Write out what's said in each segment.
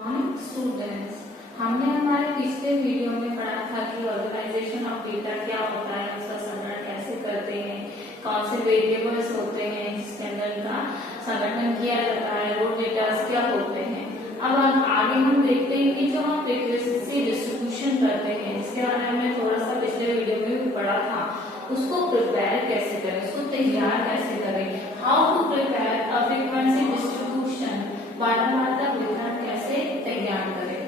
Students, हमने हमारे पिछले वीडियो में पढ़ा था कि ऑर्गेनाइजेशन ऑफ डेटा क्या होता है, उसका संगठन कैसे करते हैं, कौन से वेरिएबल्स होते हैं जिसके अंदर का संगठन किया जाता है, वो डेटा क्या होते हैं। अब आगे हम देखते हैं कि जो हम फ्रीक्वेंसी डिस्ट्रीब्यूशन करते हैं, जिसके बारे में हमने थोड़ा सा पिछले वीडियो में भी पढ़ा था, उसको प्रिपेयर कैसे करें, उसको तैयार कैसे करें, how to prepare a frequency distribution, वारंवारता वितरण कैसे तैयार करें।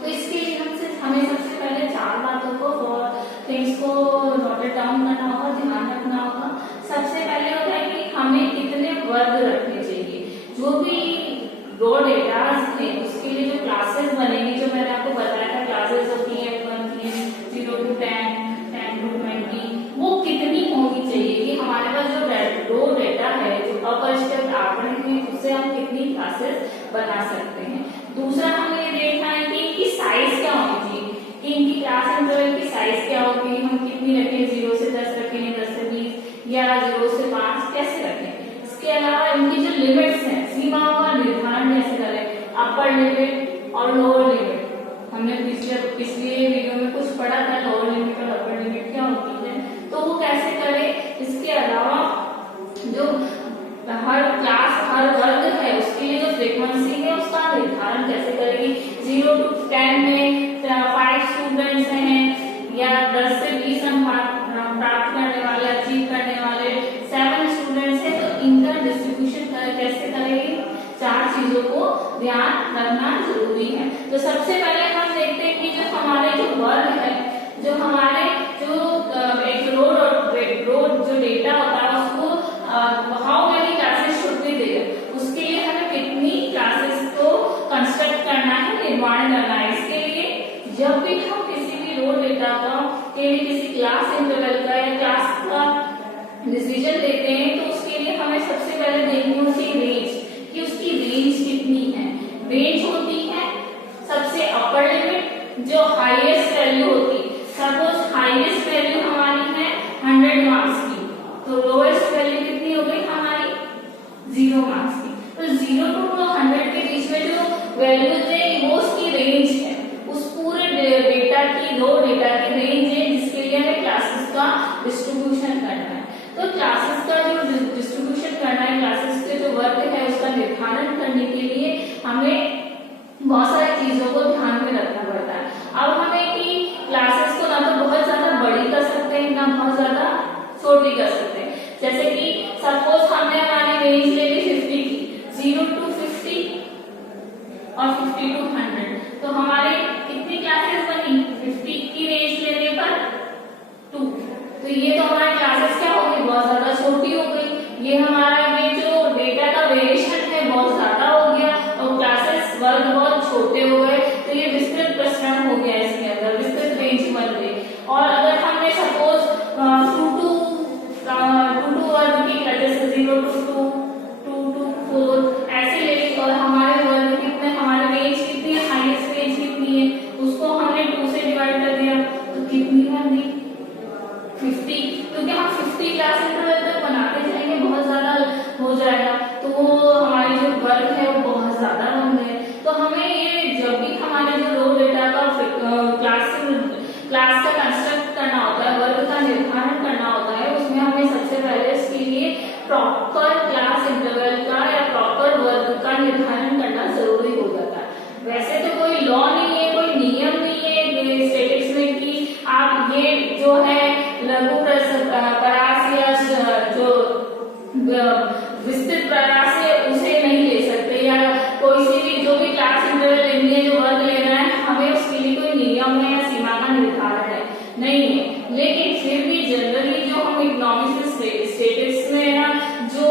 तो इसके लिए हमें सबसे पहले चार बातों को और थिंग्स को नोटेड डाउन करना होगा, ध्यान रखना होगा। सबसे पहले होता है कि हमें कितने वर्ग रखने चाहिए। जो भी रो डेटाज थे उसके लिए जो क्लासेस बनेंगी, जो मैंने आपको बताया था क्लासेस होती है 1 की 0 to 10, 10 to 20, वो कितनी होनी चाहिए कि हमारे पास जो रो डेटा है, जो अपरिष्कृत आंकड़े हैं, उससे हम कितनी क्लासेस बना सकते हैं। दूसरा हमें ये देखना है कि इनकी साइज क्या होनी चाहिए, कि इनकी क्लास इंटरवल की साइज क्या होगी, हम कितनी रखें, 0 से 10 रखें, 10 से 20 या 0 से 5 कैसे रखें। इसके अलावा इनकी जो लिमिट्स हैं, सीमाओं का निर्धारण कैसे करें, अपर लिमिट और लोअर लिमिट। हमने पिछले वीडियो में कुछ पढ़ा था, लोअर लिमिट और अपर लिमिट क्या होती है, तो वो कैसे करें। इसके अलावा जो हर क्लास हर वर्ग है उसके लिए जो फ्रीक्वेंसी है उसका निर्धारण कैसे करेगी। 0 to 10 में 5 स्टूडेंट्स हैं या 10 से 20 हम प्राप्त करने वाले, अचीव करने वाले 7 स्टूडेंट्स हैं, तो इनका डिस्ट्रीब्यूशन कैसे करेगी। चार चीजों को ध्यान रखना जरूरी है। तो सबसे पहले हम देखते हैं कि जो हमारे जो वर्ग है, जो हमारे जो एक रोड जो डेटा होता है उसको how many classes should be there, उसके लिए हमें कितनी क्लासेस को कंस्ट्रक्ट करना है, निर्माण करना है। इसके लिए जब भी हम किसी भी रो डेटा का के लिए किसी क्लास इंटरवल का या क्लास का डिसीजन लेते हैं, तो उसके लिए हमें सबसे पहले देखनी होती है रेंज, कि उसकी रेंज कितनी है। रेंज होती है सबसे अपर लिमिट जो हाईएस्ट वैल्यू होती है। सपोज हाईएस्ट वैल्यू हमारी है 100 मार्क्स की, तो लोएस्ट वैल्यू कितनी हो गई हमारी 0 मार्क्स की। तो 0 to 100 के बीच में जो वैल्यूज है वो उसकी रेंज है, उस पूरे डेटा की रो डेटा की रेंज है, जिसके लिए हमें क्लासेस का डिस्ट्रीब्यूशन करना है। तो क्लासेस का जो डिस्ट्रीब्यूशन करना है, क्लासेस के जो वर्ग है उसका निर्धारण करने के लिए हमें बहुत सारी चीजों को ध्यान में रखना पड़ता है। अब हमें कि क्लासेस को ना तो बहुत ज्यादा बड़ी कर सकते हैं, ना बहुत ज्यादा छोटी कर सकते हैं। जैसे कि सपोज हमने हमारी रेंज ले ली 50 की, 0 to 50 और 50 to 100, तो हमारे कितनी क्लासेस बनी 50 की रेंज लेने पर 2। तो ये तो हमारी क्लासेस क्या हो गई, बहुत ज्यादा छोटी हो गई। ये हमारा ये जो डेटा का वेरिएशन है बहुत ज्यादा हो गया और क्लासेस वर्ग बहुत छोटे हो गए, तो ये विस्तृत प्रसरण हो गया, इसके अंदर विस्तृत रेंज बन गई। और अगर हमने सपोज 2 वर्ग की जैसे 0 to 2, 2 to 4 ऐसे ले ली, और हमारे वर्ग कितने, हमारे रेंज कितनी है, हाईएस्ट रेंज कितनी है, उसको हमने 2 से डिवाइड कर दिया, तो कितनी बन गई 50। क्योंकि हम 50 क्लास इंटरवल तक बनाते जाएंगे, बहुत ज्यादा हो जाएगा, तो वो हमारे जो वर्ग है वो बहुत ज्यादा बन गए। तो हमें ये जब भी हमारे जो रो डेटा का क्लास का कंस्ट्रक्ट करना होता है, वर्ग का निर्धारण करना होता है, उसमें हमें सबसे पहले इसके लिए प्रॉपर क्लास इंटरवल का या प्रॉपर वर्ग का निर्धारण करना जरूरी हो जाता है। वैसे तो कोई लॉ नहीं है, कोई नियम नहीं है स्टैटिस्टिक्स में कि आप ये जो है लघु परास या जो विस्तृत परास है उसे नहीं ले सकते, या कोई सी भी जो भी क्लास इंटरवल लेनी है, जो वर्ग लेना है, हमें उसके लिए कोई नियम है या सीमा का निर्धारण है नहीं है। लेकिन फिर भी जनरली जो हम इकोनॉमिक्स स्टैटिस्टिक्स में ना जो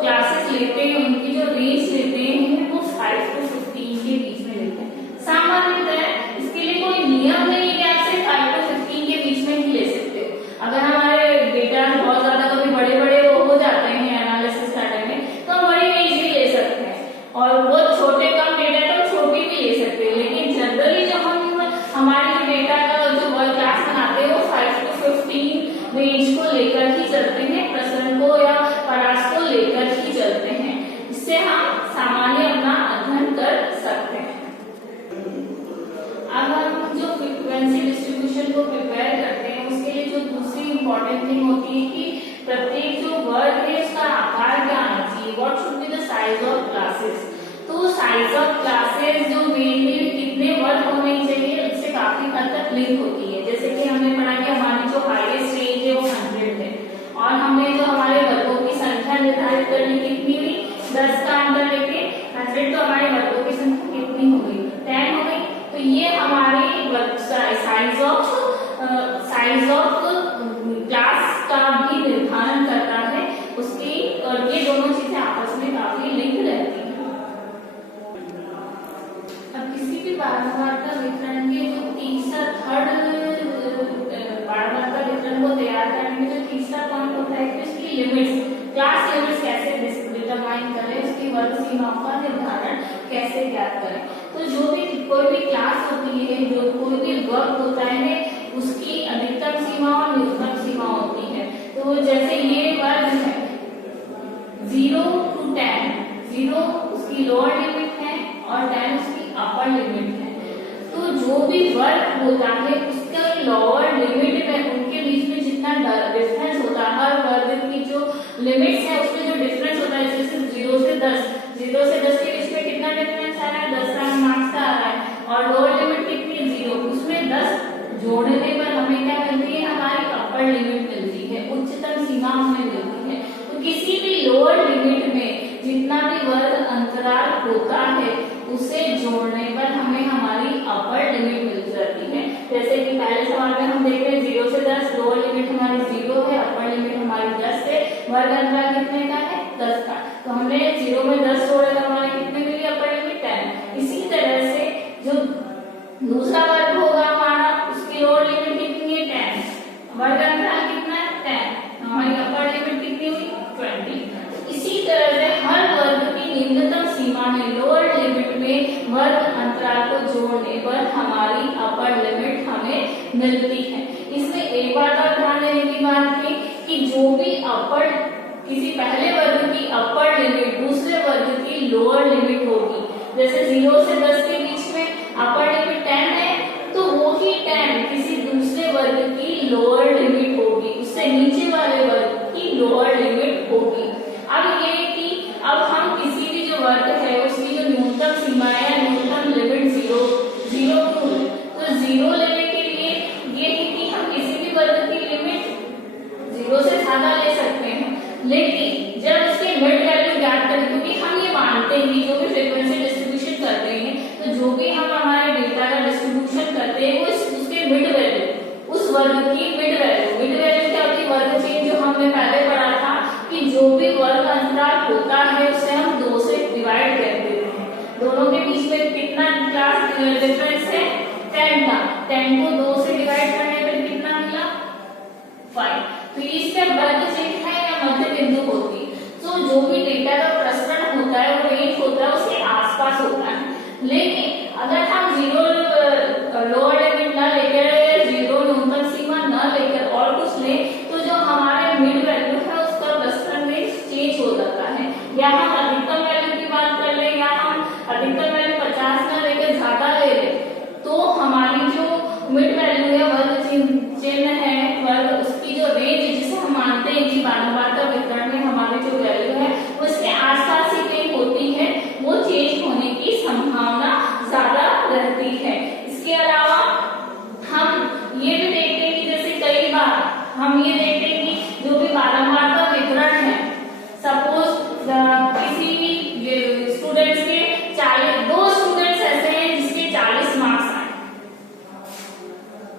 क्लासेस लेते हैं, उनकी जो रेंज लेते हैं वो 5 to 15 के बीच में लेते हैं। सामान्यतः इसके लिए कोई नियम नहीं है कि आप सिर्फ 5 to 15 के बीच में ही ले सकते हो। अगर हमारे डेटा बहुत ज्यादा कभी बड़े बड़े हो जाते हैं एनालिसिस करने में, तो हम बड़ी रेंज भी ले सकते हैं, और वो छोटे कम डेटा तो छोटी भी ले सकते हैं। लेकिन जनरली जो हम हमारे जो डेटा साइज ऑफ क्लासेस जो मेनली कितने वर्ग होने चाहिए उससे काफी हद तक लिंक होती है। जैसे कि हमने पढ़ा कि हमारी जो हाईएस्ट रेंज है वो 100 है, और हमने जो हमारे वर्गों की संख्या निर्धारित करनी कितनी हुई, 10 का अंतर लेके 100, तो हमारे वर्गों की संख्या कितनी हो गई, 10 हो गई। तो ये हमारी साइज ऑफ क्लास का भी निर्धारण करता है उसकी, और ये दोनों चीजें आपस में काफी लिंक रहती हैं। अब किसी भी बारहवार्ता वितरण के जो तीसरा बारहवार्ता वितरण को तैयार करने में जो तीसरा पॉइंट होता है कि उसकी लिमिट्स, क्लास लिमिट्स कैसे डिटरमाइन करें, उसकी वर्ग सीमाओं का निर्धारण कैसे ज्ञात करें। तो जो भी कोई भी क्लास होती है, जो कोई भी वर्ग होता है, उसकी अधिकतम सीमा और न्यूनतम सीमा होती है। तो जैसे ये वर्ग है 0 to 10, 0 उसकी लोअर लिमिट है और 10 उसकी अपर लिमिट है। तो जो भी वर्ग होता है उसका लोअर लिमिट में उनके बीच में जितना डिफरेंस होता है, हर वर्ग की जो लिमिट्स है उसमें जो डिफरेंस होता है, जैसे 0 से 10 के बीच में कितना डिफरेंस आ रहा है, 10 का मार्क्स का आ रहा है, और लोअर लिमिट कितनी है 0, उसमें 10 जोड़ने पर हमें क्या मिलती है, हमारी अपर लिमिट मिलती है, उच्चतम सीमा हमें मिलती है। तो किसी भी लोअर लिमिट में जितना भी वर्ग अंतराल होता है उसे जोड़ने पर हमें हमारी अपर लिमिट मिल जाती है। जैसे कि पहले सवाल में हम देख रहे हैं 0 से 10, लोअर लिमिट हमारी 0 है, अपर लिमिट हमारी 10 है, वर्ग अंतराल कितने का है, 10 का। तो हमने 0 में 10 जोड़े तो हमारी कितने मिली, अपर लिमिट 10। इसी तरह से जो दूसरा वर्ग होगा हमारा, उसकी लोअर लिमिट कितनी है, 10, वर्ग अंतराल कितना है, 10, हमारी अपर लिमिट कितनी हुई, 20। इसी तरह से हर वर्ग की न्यूनतम सीमा में लोअर लिमिट में वर्ग अंतराल को जोड़ने पर हमारी अपर लिमिट हमें मिलती है। इसमें एक बात और ध्यान देने की बात थी कि जो भी अपर, किसी पहले वर्ग की अपर लिमिट दूसरे वर्ग की लोअर लिमिट होगी, जैसे 0 से 10 के बीच में अपर लिमिट 10 है, तो वो ही 10 किसी दूसरे वर्ग की लोअर लिमिट होगी, उससे नीचे वाले वर्ग की लोअर लिमिट होगी। अब ये कि अब हम किसी भी जो वर्ग है उसकी जो न्यूनतम सीमा है, न्यूनतम लिमिट 0 क्यों है, तो 0 लेने के लिए ये है कि हम किसी भी वर्ग की लिमिट 0 से ज्यादा ले सकते हैं, लेकिन जब उसके मिड वैल्यू ज्ञात करें, क्योंकि हम ये मानते हैं कि जो भी फ्रीक्वेंसी डिस्ट्रीब्यूशन करते हैं, तो जो भी हम हमारे डेटा का डिस्ट्रीब्यूशन करते हैं वो उसके मिड वैल्यू, उस वर्ग की मिड वैल्यू क्या होती है, वर्ग चेंज जो हमने पहले पढ़ा था कि जो भी वर्ग अंतराल होता है उसे हम 2 से डिवाइड कर देते हैं। दोनों के बीच में कितना क्लास डिफरेंस है, 10 का, 10 को 2 से डिवाइड करने पर कितना मिला, 5। तो इसका वर्ग चेंज है या मध्य बिंदु होती है। तो जो भी डेटा का प्रसरण होता है वो रेंज होता है उसके आसपास होता है, लेकिन अगर हम 0 लोअर लिमिट ना लेकर, 0 न्यूनतम सीमा ना लेकर और कुछ ले, तो जो हमारे मिड वैल्यू है उसका प्रसरण रेंज चेंज हो जाता है। या हम अधिकतम वैल्यू की बात कर ले, या हम अधिकतम वैल्यू 50 ना लेकर ज्यादा ले ले, तो हमारी जो मिड वैल्यू है, वर्ग चिन्ह है, वर्ग उसकी जो रेंज जिसे हम मानते हैं कि बारहवार्ता वितरण में हमारी जो वैल्यू है वो इसके आसपास ही कहीं होती है, वो चेंज होने की संभावना ज्यादा रहती है। इसके अलावा हम ये भी देखते हैं कि जैसे कई बार हम ये देखते हैं कि जो भी बारहवार्ता वितरण है, सपोज किसी स्टूडेंट्स के 2 स्टूडेंट्स ऐसे हैं जिसके 40 मार्क्स आए,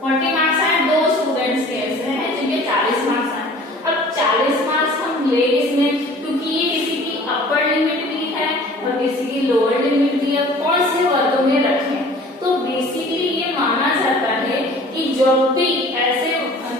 40 मार्क्स आए, 2 स्टूडेंट्स के ऐसे हैं जिनके 40 मार्क्स आए। अब 40 मार्क्स हम ले इसमें, क्योंकि ये किसी की अपर लिमिट भी है और किसी की लोअर लिमिट भी है, कौन से वर्गों में रखें। तो बेसिकली ये माना जाता है कि जब भी ऐसे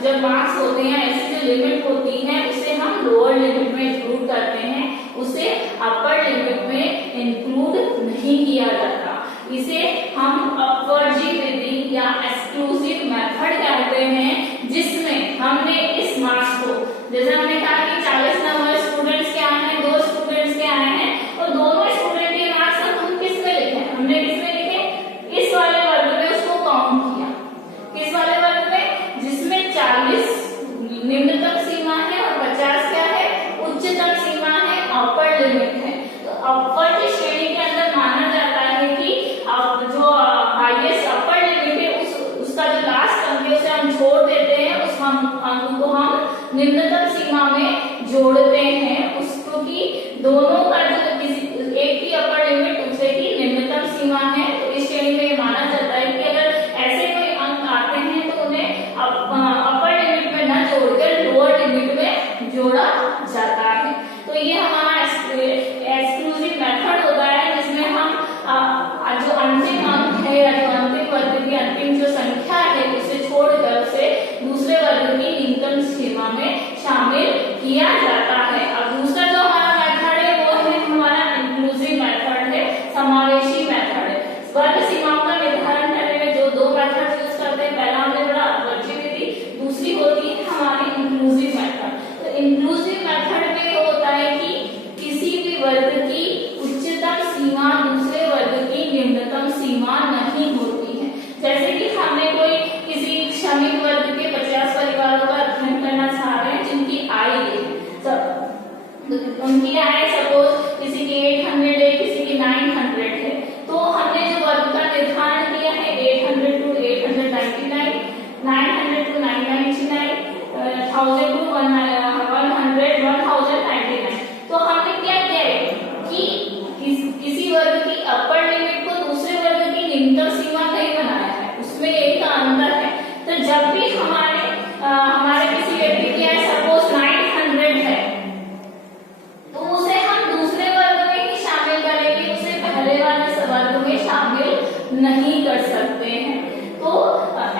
जब मार्क्स होते हैं, ऐसी जो लिमिट होती है उसे हम लोअर लिमिट में इंक्लूड करते हैं, उसे अपर लिमिट में इंक्लूड नहीं किया जाता। इसे हम अपवर्जी विधि या एक्सक्लूसिव मेथड कहते हैं, जिसमें हमने इस मार्क्स को, जैसे हमने कहा कि 40 नंबर स्टूडेंट्स के आए हैं, 2 स्टूडेंट्स के आए हैं, और दोनों स्टूडेंट के मार्क्स हम किस में लिखे, हमने किस में लिखे, इस वाले वर्ग में उसको काउंट किया, किस वाले वर्ग में, जिसमें 40 निम्नतम सीमा है और 50 क्या है, उच्चतम सीमा है, अपर लिमिट है। तो अपर की श्रेणी के अंदर माना जाता छोड़ देते हैं उस अंक को हम निम्नतम सीमा में जोड़ते हैं, उसको की दोनों का जो किसी एक की अपर लिमिट दूसरे की निम्नतम सीमा है। तो इस श्रेणी में ये माना जाता है कि अगर ऐसे कोई अंक आते हैं तो उन्हें अपर लिमिट में न जोड़कर लोअर लिमिट में जोड़ा जाता है। तो ये हमारा एक्सक्लूसिव मेथड होता है जिसमें हम जो अंतिम अंक है या जो अंतिम वर्ग की अंतिम जो संख्या है उसे छोड़कर उसे दूसरे वर्ग की न्यूनतम सीमा में शामिल किया जाता है। अब दूसरा जो हमारा मेथड है वो है हमारा इंक्लूसिव मेथड है, समावेशी मेथड है। वर्ग सीमाओं का निर्धारण करने में जो दो मेथड यूज करते हैं, पहला हमने पढ़ा अपवर्ती विधि, दूसरी होती है हमारी इंक्लूसिव मेथड। तो इंक्लूसिव मेथड में होता है कि किसी भी वर्ग की उच्चतम सीमा दूसरे वर्ग की निम्नतम सीमा नहीं होती है। जैसे कि हमने कोई किसी श्रमिक वर्ग के 50 परिवारों का अध्ययन करना चाह रहे हैं जिनकी आय है, उनकी आय सपोज किसी की 800 है, किसी की 900 है, तो हमने जो वर्ग का निर्धारण किया है 800 to 899, 900 to 999, 1000 to 1099। तो हमने क्या किया है कि किसी वर्ग की अपर लिमिट को दूसरे वर्ग की निम्नतम सीमा नहीं बनाया है, उसमें यही का अंतर है। तो जब भी हमारे किसी व्यक्ति की आय सपोज 900 है तो उसे हम दूसरे वर्ग में ही शामिल करेंगे, उसे पहले वाले वर्ग में शामिल नहीं कर सकते हैं। तो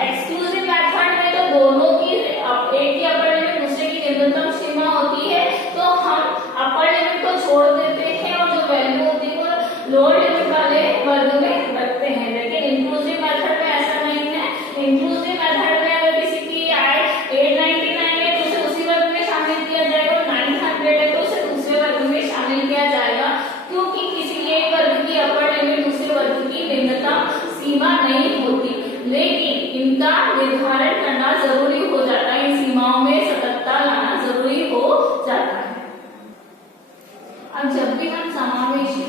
एक्सक्लूसिव मेथड में तो दोनों की एक की अपर लिमिट दूसरे की निम्नतम सीमा होती है, तो हम अपर लिमिट को छोड़ देते हैं और जो वैल्यू होती है वो लोअर लिमिट वाले वर्ग में रखते हैं। लेकिन इंक्लूसिव मेथड में ऐसा नहीं है। इंक्लूसिव मेथड में अगर किसी की आय 899 है तो उसे उसी वर्ग में शामिल किया जाएगा, और 900 है तो उसे दूसरे वर्ग में शामिल किया जाएगा, क्योंकि किसी एक वर्ग की अपर लिमिट दूसरे वर्ग की निम्नतम सीमा नहीं होती। लेकिन इनका निर्धारण करना जरूरी हो जाता है, इन सीमाओं में सततता लाना जरूरी हो जाता है। अब जब भी हम समावेशी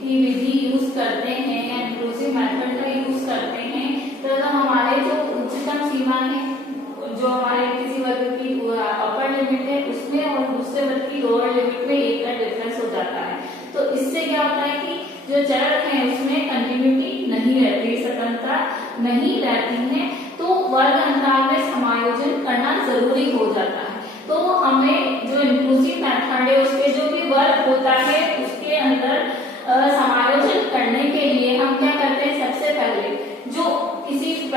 की विधि यूज करते हैं या इंक्लूसिव मेथड का यूज करते हैं तो हमारे जो उच्चतम सीमा है, जो हमारे किसी वर्ग की अपर लिमिट है उसमें और दूसरे वर्ग की लोअर लिमिट में एक का डिफरेंस हो जाता है। तो इससे क्या होता है कि जो चर है उसमें कंटिन्यूटी नहीं रहती, स्वतंत्रता नहीं रहती है, तो वर्ग अंतराल में समायोजन करना जरूरी हो जाता है। तो हमें जो इंक्लूसिव मेथड है उसके जो भी वर्ग होता है उसके अंदर समायोजन करने के लिए हम क्या करते हैं, सबसे पहले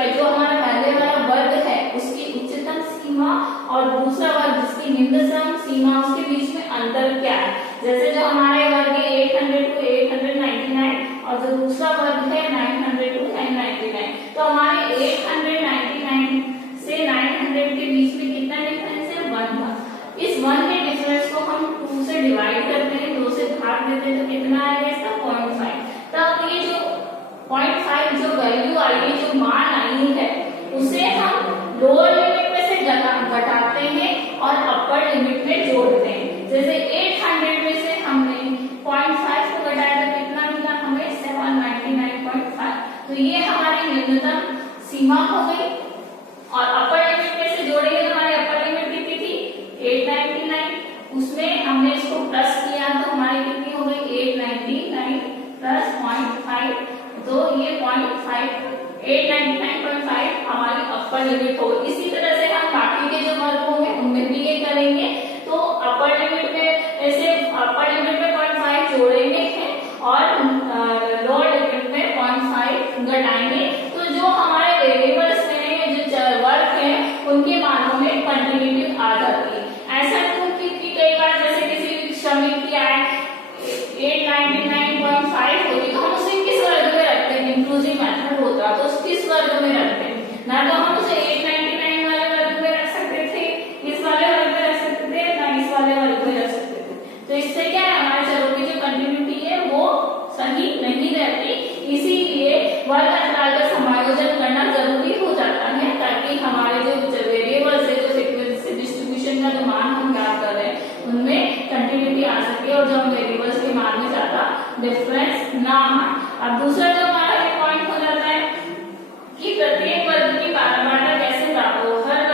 जो हमारा पहले वाला वर्ग है उसकी उच्चतम सीमा और दूसरा वर्ग जिसकी निम्नतम सीमा उसके बीच में अंतर क्या है। जैसे जो हमारे वर्ग है 800 to 899 और जो दूसरा वर्ग है 900 to 999, तो हमारे 899 से 900 के बीच में कितना डिफरेंस है, 1 इस 1 के डिफरेंस को हम 2 से डिवाइड करते हैं, 2 से भाग देते हैं, तो कितना आएगा इसका 0.5। तब ये जो 0.5 जो वैल्यू आई है, जो मान आई है, उसे हम लोअर लिमिट में से घटाते हैं और अपर लिमिट में जोड़ते हैं। जैसे 800 में से हमने 0.5 को घटाया तो कितना मिला हमें, 799.5। तो ये हमारी निम्नतम सीमा हो गई। और अपर लिमिट में से जोड़ेंगे तो हमारी अपर लिमिट कितनी थी 899, उसमें हमने इसको प्लस किया तो हमारी कितनी हो गई 899 प्लस 0.5, तो ये 0.5 899.5 हमारी अपर लिमिट हो। इसी तरह से हम बाकी के जो वर्ग होंगे उनमें भी ये करेंगे। तो अपर लिमिट में ऐसे अपर लिमिट में 0.5 जोड़ेंगे और लोअर लिमिट में 0.5 घटाएंगे, तो जो हमारे वेरिएबल्स हैं, जो वर्ग हैं, उनके मानों में कंटिन्यूटी आ जाती है। ऐसा क्योंकि कई बार जैसे किसी श्रमिक की आय 899.5 होती तो हम उसे किस वर्ग में रखते हैं, इंक्लूसिव मेथड होता तो किस वर्ग में रखते हैं, ना तो हम उसे 899 वाले वर्ग में रख सकते थे, इस वाले वर्ग में रख सकते थे, ना इस वाले वर्ग में रख सकते थे। तो इससे क्या है, हमारे चरों की जो कंटिन्यूटी है वो सही नहीं रहती। इसीलिए वर्ग अंतराल का समायोजन करना जरूरी हो जाता है, ताकि हमारे जो वेरिएबल्स है, जो सीक्वेंस डिस्ट्रीब्यूशन का जो मान हम ज्ञात कर रहे हैं उनमें कंटिन्यूटी आ सके और जो वेरिएबल्स के मान में ज्यादा डिफरेंस ना आए। अब दूसरा जो हमारा पॉइंट हो जाता है कि प्रत्येक वर्ग की बारंबारता कैसे प्राप्त हो। हर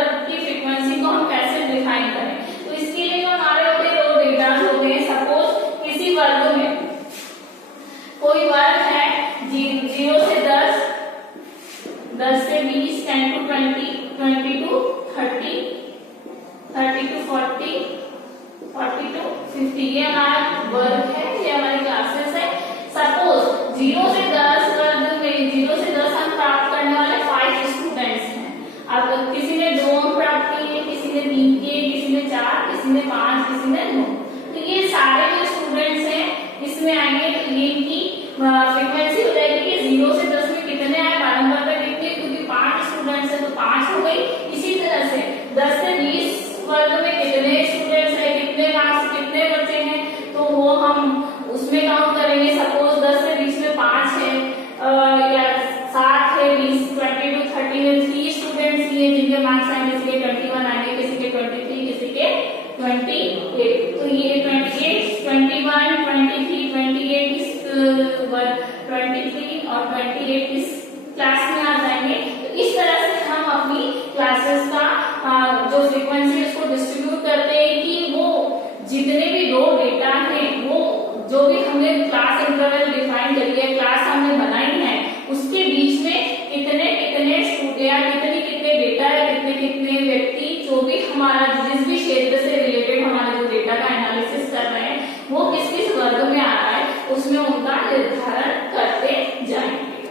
में आएंगे तो ये इनकी फ्रीक्वेंसी हो जाएगी कि 0 से 10 में कितने आए, 12 नंबर पे कितने, क्योंकि 5 स्टूडेंट्स है तो 5 हो गई। इसी तरह से 10 से 20 वर्ग में कितने स्टूडेंट्स है, कितने मार्क्स, कितने बच्चे हैं, तो वो हम उसमें काउंट करेंगे। सपोज 10 से 20 में 5 है या 7 है, 20 20 to 30 में 3 स्टूडेंट्स ही हैं जिनके मार्क्स आएंगे, किसी के 21 आएंगे, किसी के 23, किसी के 28। तो ये 28, 21, 23, 28 इस 23 और 28 इस क्लास में आ जाएंगे। तो इस तरह से हम अपनी क्लासेस का जो फ्रीक्वेंसी है उसको डिस्ट्रीब्यूट करते हैं कि वो जितने भी रो डेटा है, वो जो भी हमने क्लास इंटरवल डिफाइन करी है, क्लास हमने बनाई है, उसके बीच में कितने कितने स्टूडेंट या कितने कितने डेटा है, कितने कितने व्यक्ति, जो भी हमारा जिस भी क्षेत्र से रिलेटेड हमारे जो डेटा का एनालिसिस कर रहे हैं वो किस किस वर्ग में आ रहा है, उसमें उनका निर्धारण करते जाएंगे।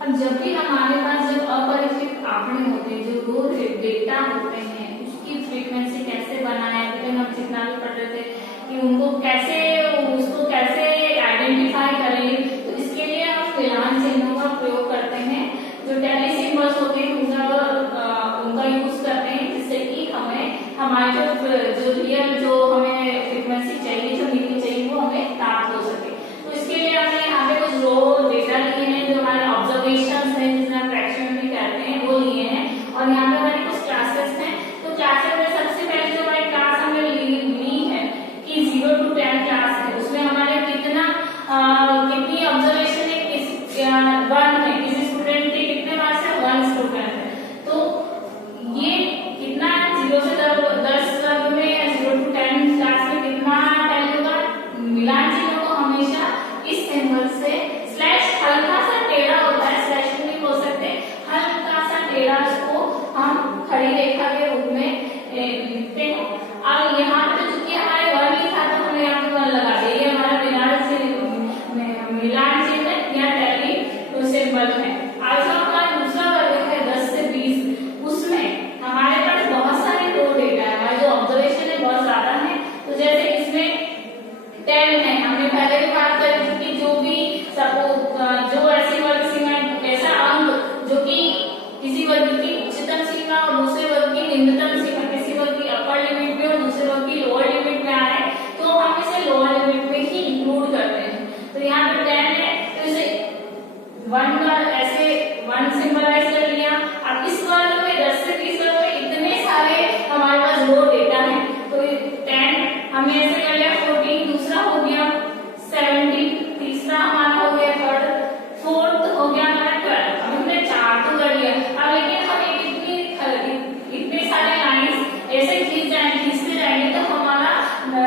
अब जब भी हमारे पास जब अपरिचित आंकड़े होते हैं, जो रो डेटा होते हैं, उसकी फ्रीक्वेंसी कैसे बनाए, पहले हम जितना भी पढ़ रहे थे कि उनको कैसे, उसको कैसे आइडेंटिफाई करें, तो इसके लिए हम मिलान चिन्हों का प्रयोग करते हैं। जो टैली सिंबल्स होते हैं उनका यूज करते हैं, जिससे कि हमें हमारे जो रियल जो हमें फ्रीक्वेंसी चाहिए, जो मिलनी चाहिए, वो हमें प्राप्त हो सके। तो इसके लिए हमने यहाँ पे कुछ रो डेटा लिए हैं, जो हमारे ऑब्जर्वेशंस हैं, जिसमें फ्रैक्शन भी कहते हैं, वो लिए हैं। और यहाँ पे हमारी कुछ क्लासेस हैं। तो क्लासेस में सबसे पहले जो हमारी क्लास हमने ली है कि 0 to 10 क्लास है, उसमें हमारे कितना कितनी ऑब्जर्वेशन है, वन है, किसी स्टूडेंट के कितने मार्क्स है, 1 स्टूडेंट है। तो ये कितना 0 से 10 वर्ग में या 0 to 10 क्लास में कितना टैली होगा, मिलान चिन्हों को हमेशा इस सिंबल से स्लैश हल्का सा टेढ़ा होता है, स्लैश नहीं हो सकते, हल्का सा टेढ़ा उसको हम खड़ी रेखा के रूप में लिखते हैं। अब यहाँ पे चूंकि हमारे 1 लिखा था, हमने यहाँ पे 1 लगा दिया, ये हमारा मिलान चिन्ह या टैली सिंबल है। आज हमारा दूसरा वर्ग है 10 से 20, उसमें हमारे पास बहुत सारे रो डेटा है, हमारे जो ऑब्जर्वेशन है बहुत ज्यादा है। तो जैसे इसमें 10 है, हमने पहले भी बात करी थी कि जो भी सपोज जो ऐसी वर्ग सीमा, ऐसा अंक जो कि किसी वर्ग की उच्चतम सीमा और दूसरे वर्ग की निम्नतम सीमा, किसी वर्ग की अपर लिमिट में और दूसरे वर्ग की लोअर लिमिट में आ रहा है, तो हम इसे लोअर लिमिट में ही इंक्लूड करते हैं। तो यहाँ पे 10 है, तो इसे 1 का ऐसे 1 सिंबलाइज कर लिया। अब इस वर्ग में 10 से 20 वर्ग में इतने सारे हमारे पास रो डेटा है, तो 10 हमने ऐसे कर लिया, 14 दूसरा हो गया, 17 तीसरा हमारा हो गया, थर्ड, फोर्थ हो गया हमारा 12। अब हमने 4 तो कर लिया। अब लेकिन हमें इतने सारे लाइंस ऐसे खींचते जाएंगे तो हमारा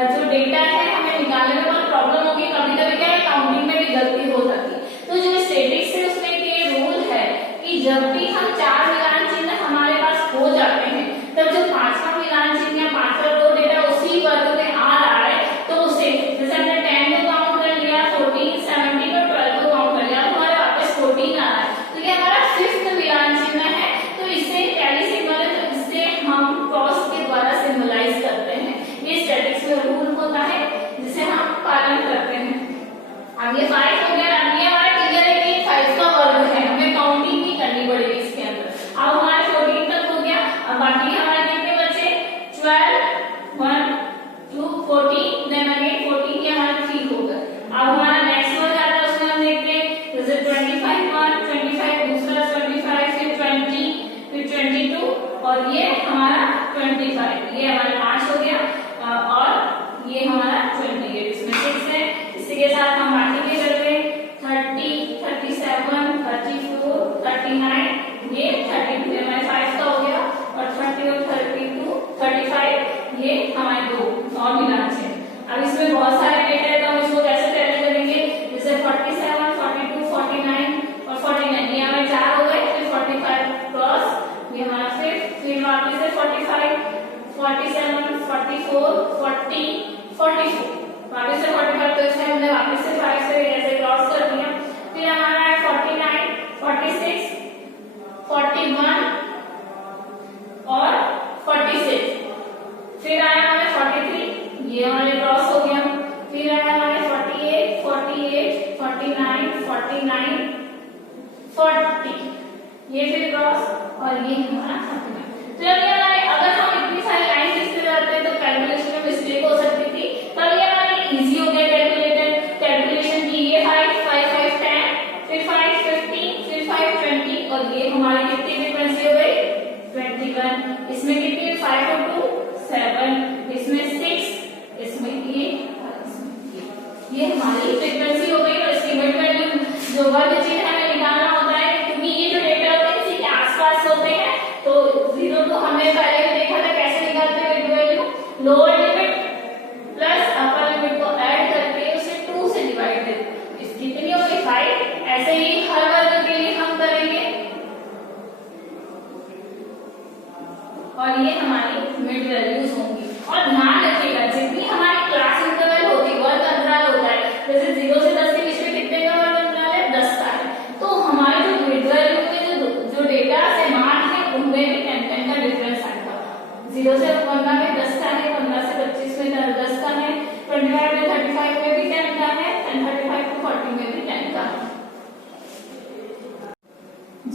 जो डेटा है हमें निकालने में बहुत प्रॉब्लम होगी, कभी कभी क्या है काउंटिंग में भी गलती हो जाती है। तो जो स्टैटिस्टिक्स है उसमें ये रूल है कि जब भी हम 4 मिलान चिन्ह हमारे पास हो जाते हैं, तब जो 5वां मिलान चिन्ह या 5वां रो डेटा उसी वर्ग में आ रहा है, तो उसे जैसे हमने 10 को काउंट कर लिया, 14, 17 और 12 को काउंट कर लिया, हमारे वापस 14 आ रहा है, तो ये हमारा 5th मिलान चिन्ह है। तो इसे टैली सिंबल है, तो इससे हम क्रॉस के द्वारा सिंबलाइज करते हैं। ये स्टैटिस्टिक्स में रूल होता है जिसे हम पालन करते हैं। अब ये 5 हो गया, अब ये हमारा क्लियर है कि 5 का वर्ग है, हमें काउंटिंग नहीं करनी पड़ेगी इसके अंदर। अब हमारे 14 तक हो गया, अब बाकी हमारे कितने बचे, 12, 1, 2, 14, देन अगेन 14, ये हमारा 3 हो गया। अब हमारा नेक्स्ट वर्ग आता है, उसमें हम देखते हैं जैसे 25 1, 25 दूसरा, 25 फिर 20, फिर 22 और ये हमारा 25, ये हमारा 5 हो गया और ये हमारा 28, इसमें 6 है। इसी के साथ हम बाकी के करते हैं 30, 37, 34, 39, ये 32 हमारे 5 का हो गया और 30 और 32, 35 ये हमारे 2 और मिलान चिन्ह। अब इसमें बहुत सारे डेटा है, तो हम इसको कैसे टैली करेंगे, जैसे 47, 42, 49 और 49, ये हमारे 4 हो गए, फिर 45 क्रॉस, ये हमारा फिर वापस से 45, 47, 44, 40, 44 वापस से 45, तो इसमें हमने वापस से 5 से ऐसे क्रॉस कर दिया। फिर हमारा है 49, 46, 41 और 46, फिर आया हमारे 43, ये हमारे क्रॉस हो गया। फिर ये फिर क्रॉस और ये हमारा सप्लीमेंट। तो ये हमारे अगर हम इतनी सारी लाइन लिखते जाते हैं तो कैलकुलेशन में मिस्टेक हो सकती थी। तब ये हमारे इजी हो गया कैलकुलेशन की। ये 5 5 5 10 फिर 5 15 फिर 5 20 और ये हमारी कितनी फ्रीक्वेंसी हो गई 21। इसमें कितनी 5 और 2 7, इसमें 6, इसमें ये हमारी फ्रीक्वेंसी हो गई। और एस्टीमेट वैल्यू जो वर्ग चिन्ह है हमें निकालना होता है क्योंकि ये जो डेटा होते हैं इसी के आसपास होते हैं। तो 0 तो हमने पहले भी देखा था कैसे निकालते हैं mid value, lower limit plus upper limit को ऐड करके उसे 2 से डिवाइड करके इसकी कितनी हो गई 5। ऐसे ही हर वर्ग के लिए हम करेंगे और ये हमारी मिड वैल्यूज होंगी। और ध्यान रखिएगा जितनी हमारी क्लास इंटरवल होती है वर्ग अंतराल होता है, जैसे 0 से 10 के बीच में कितने का वर्ग अंतराल है 10 का है, तो हमारे जो मिड वैल्यू में जो डेटा से मान है उनमें भी 10 का डिफरेंस आएगा। 0 से 15 में 10 का है, 15 से 25 में 10 का है, 25 में 35 में भी 10 का है, 35 to 40 में भी 10 का है।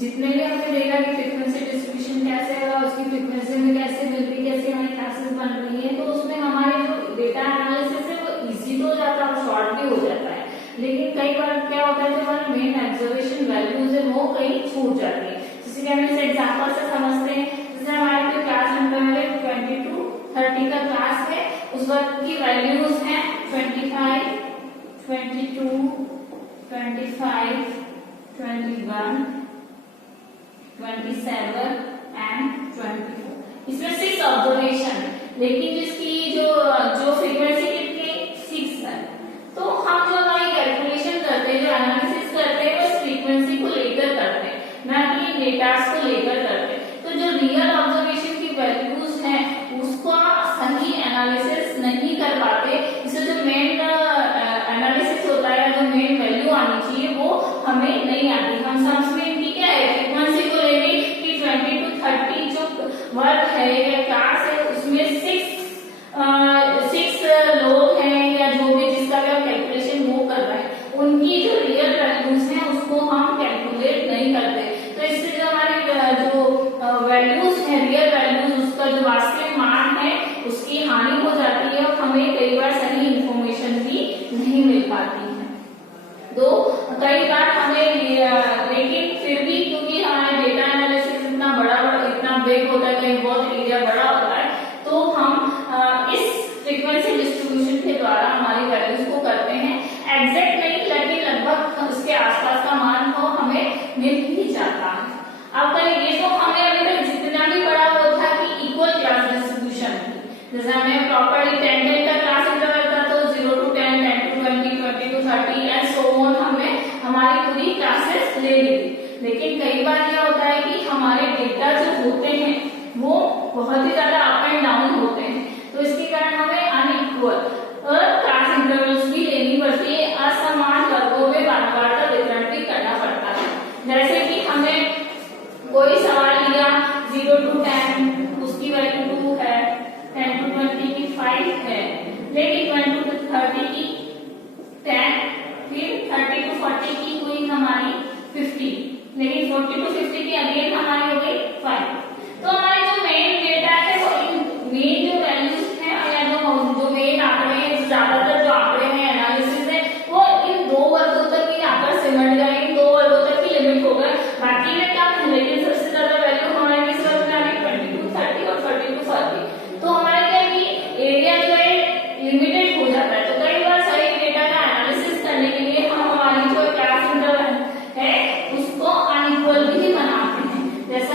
जितने भी हमने देखा कि फ्रीक्वेंसी डिस्ट्रीब्यूशन कैसे है और उसकी फ्रीक्वेंसी में कैसे मिल रही है, कैसे हमारी क्लासेस बन रही है, तो उसमें हमारे जो डेटा एनालिसिस है वो इजी तो हो जाता है और शॉर्ट भी हो जाता है। लेकिन कई बार क्या होता है जो हमारी मेन ऑब्जर्वेशन वैल्यूज है वो कहीं छूट जाती है। जैसे कि हम इस एग्जांपल से समझते हैं, जैसे हमारे जो क्लास इंटरवल है 20 to 30 का क्लास है, उस वक्त की वैल्यूज हैं 25, 22, 25, 21, 27 एंड 24। इसमें 6 ऑब्जर्वेशन, लेकिन जिसकी जो फ्रीक्वेंसी कितनी 6 है। तो हम जो हमारी कैलकुलेशन करते हैं, जो एनालिसिस करते हैं, वो इस फ्रीक्वेंसी को लेकर करते हैं, ना कि डेटास को लेकर करते हैं। तो जो रियल ऑब्जर्वेशन की वैल्यूज हैं उसका सही एनालिसिस नहीं कर पाते, इससे जो मेन एनालिसिस होता है, जो मेन वैल्यू आनी चाहिए वो हमें नहीं आती। हम समझ में इनकी क्या है फ्रीक्वेंसी को लेके कि 20 to 30 जो वर्ग है या क्लास है उसमें 6 लोग हैं या जो भी जिसका भी कैलकुलेशन वो कर रहे हैं, उनकी जो रियल वैल्यूज हैं उसको हम कैलकुलेट नहीं करते। तो इससे जो हमारी जो वैल्यूज है रियल वैल्यूज उसका जो वास्तविक मान है उसकी हानि हो जाती है और हमें कई बार सही इंफॉर्मेशन भी नहीं मिल पाती है। तो कई बार हमें लेकिन फिर भी क्योंकि हमारा डेटा एनालिसिस इतना इतना बिग होता है, कहीं बहुत एरिया बड़ा होता है, तो हम इस फ्रीक्वेंसी डिस्ट्रीब्यूशन के द्वारा हमारी वैल्यूज को करते हैं। एग्जैक्ट नहीं लेकिन लगभग उसके आसपास का मान तो हमें मिल ही जाता है। अब करिए तो हमें अभी तक जितना भी पढ़ा वो था कि इक्वल क्लास डिस्ट्रीब्यूशन, जैसे हमें प्रॉपर्ली 10 का क्लास इंटरवल था तो 0 to 10, 10 to 20, 20 to 30 and so on हमने हमारी पूरी क्लासेस ले ली। लेकिन कई बार क्या होता है कि हमारे डेटा जो होते हैं वो बहुत ही ज्यादा अप एंड डाउन होते हैं, तो इसके कारण हमें अनइक्वल क्लास इंटरवल्स भी लेनी पड़ती है, असमान वर्गों में बार-बार का वितरण भी करना पड़ता है। जैसे कि हमें कोई सवाल लिया 0 to 10 उसकी वैल्यू 2 है, 10 to 20 की 5 है, लेकिन 20 to 30 की 10, फिर 30 to 40 की हुई हमारी 50, लेकिन 40 to 50 की अगेन हमारी हो गई 5। तो हमारे जो मेन डेटा है वो मेन जो वैल्यूज है या जो मेन आंकड़े हैं, ज्यादातर जो आंकड़े हैं एनालिसिस है वो इन 2 वर्गों तक ही आकर सिमट गए, इन 2 वर्गों तक ही लिमिट हो गए। बाकी में क्या है, लेकिन सबसे ज्यादा वैल्यू हमारे किस वर्ग में आ गई 20 to 30 और 40 to 40। तो हमारे क्या है कि एरिया जो है लिमिटेड हो जाता है। तो कई बार सही डेटा का एनालिसिस करने के लिए हम हमारी जो क्लास इंटरवल है उसको अनइक्वल भी बनाते हैं। जैसे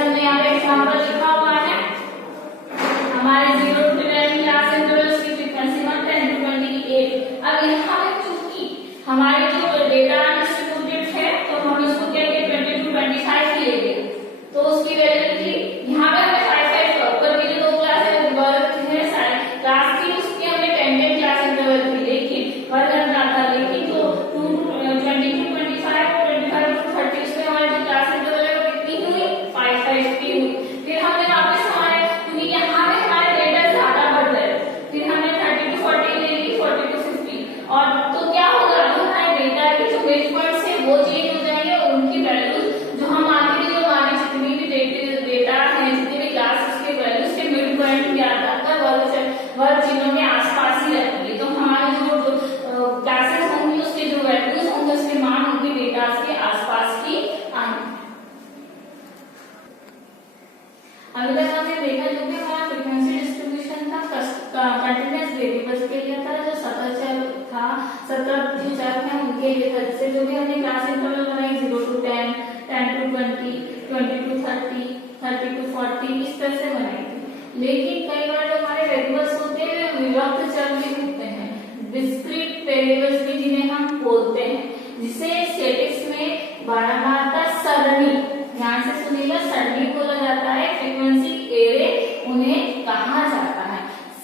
17 जो चर हैं उनके लिए था, जैसे जो भी हमने क्लास इंटरवल बनाई 0 to 10, 10 to 20, 20 to 30, 30 to 40 इस तरह से बनाई थी। लेकिन कई बार जो हमारे वेरिएबल्स होते हैं विभक्त चर भी होते हैं, डिस्क्रीट वेरिएबल्स भी जिन्हें हम बोलते हैं, जिसे स्टैटिस्टिक्स में बारंबारता सरणी, ध्यान से सुनिएगा, सरणी बोला जाता है, फ्रीक्वेंसी एरे उन्हें कहा जाता है।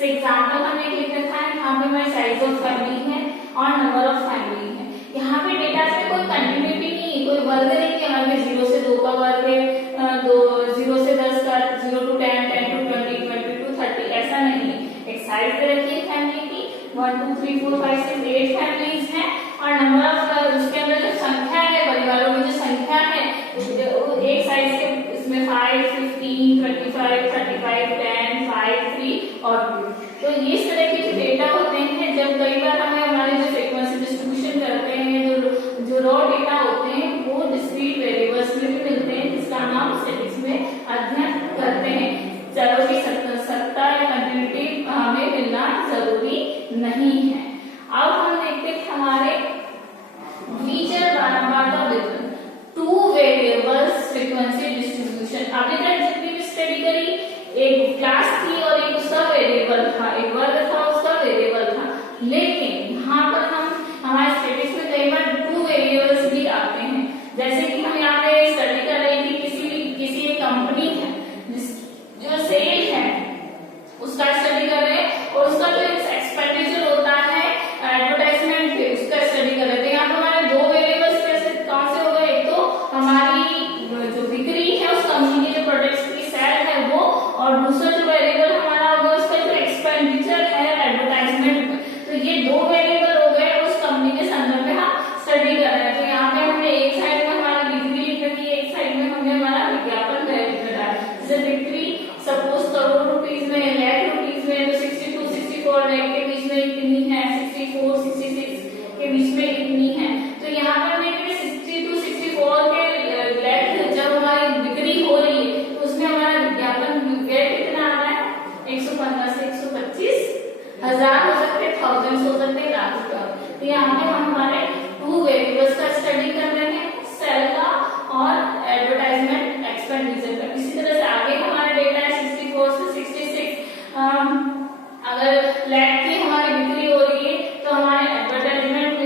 एग्जाम्पल हमने लिख रखा है, यहाँ पे हमारे साइज ऑफ फैमिली है और नंबर ऑफ फैमिली है। यहाँ पे डेटा में कोई कंटिन्यूटी नहीं, कोई वर्ग नहीं कि हमारे 0 से 2 का वर्ग है, 0 से 10 का, 0 to 10, 10 to 20, 20 to 30, ऐसा नहीं है। एक साइड पे रखिए फैमिली की, 1 2 3 4 5 6 8 फैमिलीज हैं और नंबर ऑफ उसके अंदर जो संख्या है, परिवारों की जो संख्या है एक साइड से इसमें 5, 15, 25, 35, 10, 5, 3 और 2। तो ये इस तरह के जो डेटा होते हैं, जब कई बार हमें हमारे जो फ्रीक्वेंसी डिस्ट्रीब्यूशन करते हैं, जो रॉ डेटा होते हैं वो डिस्क्रीट वेरिएबल्स में भी मिलते हैं, जिसका नाम स्टैटिस्टिक्स में अध्ययन करते हैं। चलो की सत्ता या कंटिन्यूटी हमें मिलना जरूरी नहीं है। अब हम देखते हैं हमारे द्विचर बारंबारता वितरण, टू वेरिएबल्स फ्रीक्वेंसी डिस्ट्रीब्यूशन। अभी तक जितनी भी स्टडी करी, एक क्लास थी और एक उसका वेरिएबल था, एक वर्ग था उसका वेरिएबल था, लेकिन यहाँ पर हम हमारे स्टैटिस्टिक्स में कई बार टू वेरिएबल्स भी आते हैं। जैसे कि हम यहाँ पे स्टडी कर रहे हैं कि किसी एक कंपनी है जो सेल है उसका स्टडी कर रहे हैं और उसका जो एक्सपेंडिचर होता है एडवर्टाइजमेंट पे उसका स्टडी कर रहे थे। यहाँ पर हमारे दो वेरिएबल्स कैसे कौन से हो गए, एक तो हमारी जो बिक्री है उस कंपनी के जो प्रोडक्ट्स की सेल है वो, और दूसरा जो वेरिएबल हमारा हो गया उसका जो एक्सपेंडिचर है एडवर्टाइजमेंट पे। तो ये दो वेरिएबल हो गए उस कंपनी के संदर्भ में हम स्टडी कर रहे हैं। तो यहाँ पे हमने एक साइड में हमारी बिक्री लिख रखी है, एक साइड में हमने हमारा विज्ञापन लिख रखा है। जैसे बिक्री सपोज करोड़ रुपीज में, लाख रुपीज में, तो 62 64 लाख के बीच में कितनी है, 64 66 के बीच में कितनी है। तो यहाँ पर देखिए 62 64 के लाख जब हमारी बिक्री हो रही है तो उसमें हमारा विज्ञापन व्यय कितना आ रहा है, 115 से 125 हजार हो सकते हैं, थाउजेंड्स हो सकते हैं, लाख रुपए। तो यहाँ पे हम हमारे टू वेरिएबल्स का स्टडी कर रहे हैं, सेल का और एडवर्टाइजमेंट एक्सपेंडिचर का। इसी तरह से आगे हमारा डेटा है 64 से 66। अगर लाख की हमारी बिक्री हो रही है तो हमारे एडवर्टाइजमेंट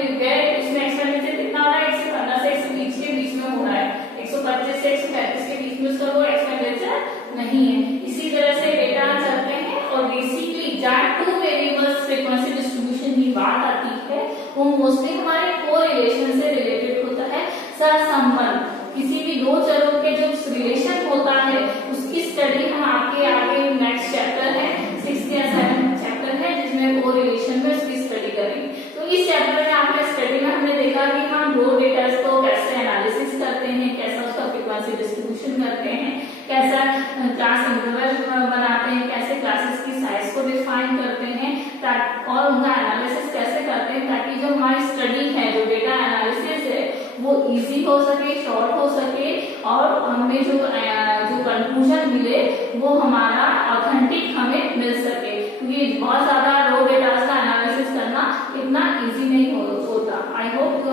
इसमें एक्सपेंडिचर कितना हो रहा है, 115 से 120 के बीच में हो रहा है, 125 से 135 के बीच में उसका वो एक्सपेंडिचर नहीं है। इसी तरह से डेटा चलते हैं और बेसिकली जहाँ टू वेरिएबल्स फ्रीक्वेंसी डिस्ट्रीब्यूशन की बात आती है वो मोस्टली हमारे कोरिलेशन से रिलेटेड होता है, सहसंबंध। किसी भी दो चरों के जो रिलेशन होता है उसकी स्टडी हम आपके आगे नेक्स्ट चैप्टर है 6th या 7th चैप्टर है जिसमें कोरिलेशन में उसकी स्टडी करेंगे। तो इस चैप्टर में आपने स्टडी में हमने देखा कि हम रो डेटा को कैसे एनालिसिस करते हैं, कैसा उसका फ्रीक्वेंसी डिस्ट्रीब्यूशन करते हैं, कैसा क्लास इंटरवल बनाते हैं, कैसे क्लासेस की साइज को डिफाइन करते हैं और उनका एनालिसिस कैसे करते हैं ताकि जो हमारी स्टडी है, जो डेटा एनालिसिस है वो इजी हो सके, शॉर्ट हो सके और हमें जो कंक्लूजन मिले वो हमारा ऑथेंटिक हमें मिल सके, क्योंकि बहुत ज्यादा रो डेटा का एनालिसिस करना इतना इजी नहीं होता। I hope